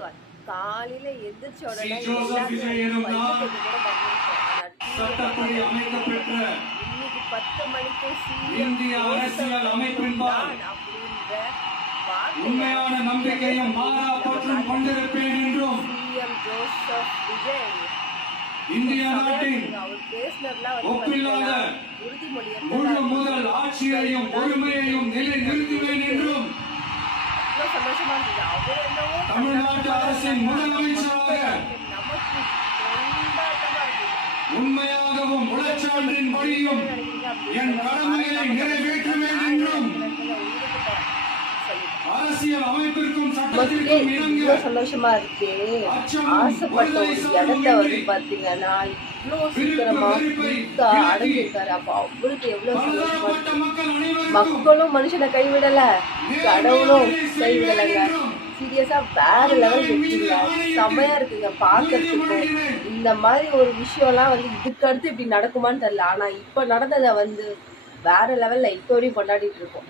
போயிட்டு வா. காலையில எந்திரிச்ச உடனே சட்டப்படி அமைக்கப்பெற்ற இன்னைக்கு 10 மணிக்கு இந்திய அரசியல் அமைப்பின்பால் அப்படின்ற உண்மையான நம்பிக்கையும் மாறா பற்றும் கொண்டிருப்பேன் என்றும் சிஎம் ஜோசப் விஜய் இந்திய நாட்டின் ஒப்பில்லாத முழு முதல் ஆட்சியையும் ஒருமையையும் நிலைநிறுத்துவேன் என்றும் சந்தோஷமா இருந்தது. அவர் என்னவோ தமிழ்நாட்டு அரசின் முதலமைச்சராக நமக்கு கொண்டாட்டமா இருக்குது. உண்மையாகவும் உழைச்சான்றின் படியும் என் கடமைகளை நிறைவேற்றுவேன் என்றும் அரசியல் அமைப்பிற்கும் சட்டத்திற்கும் இணங்க சந்தோஷமா இருக்கு. ஆசைப்பட்ட ஒரு இடத்த வந்து பாத்தீங்கன்னா இவ்வளவு சீக்கிரமா அடைஞ்சிருக்காரு. அப்ப அவருக்கு எவ்வளவு சந்தோஷமா. மக்களும் மனுஷனை கைவிடல, கடவுளும் கைவிடலைங்க. சீரியஸா வேற லெவல் இருக்குங்க. செமையா இருக்குங்க பாக்கிறதுக்கு. இந்த மாதிரி ஒரு விஷயம்லாம் வந்து இதுக்கு அடுத்து இப்படி நடக்குமான்னு தெரியல. ஆனா இப்ப நடந்ததை வந்து வேற லெவல்ல இப்போ வரையும் கொண்டாடிட்டு இருக்கோம்.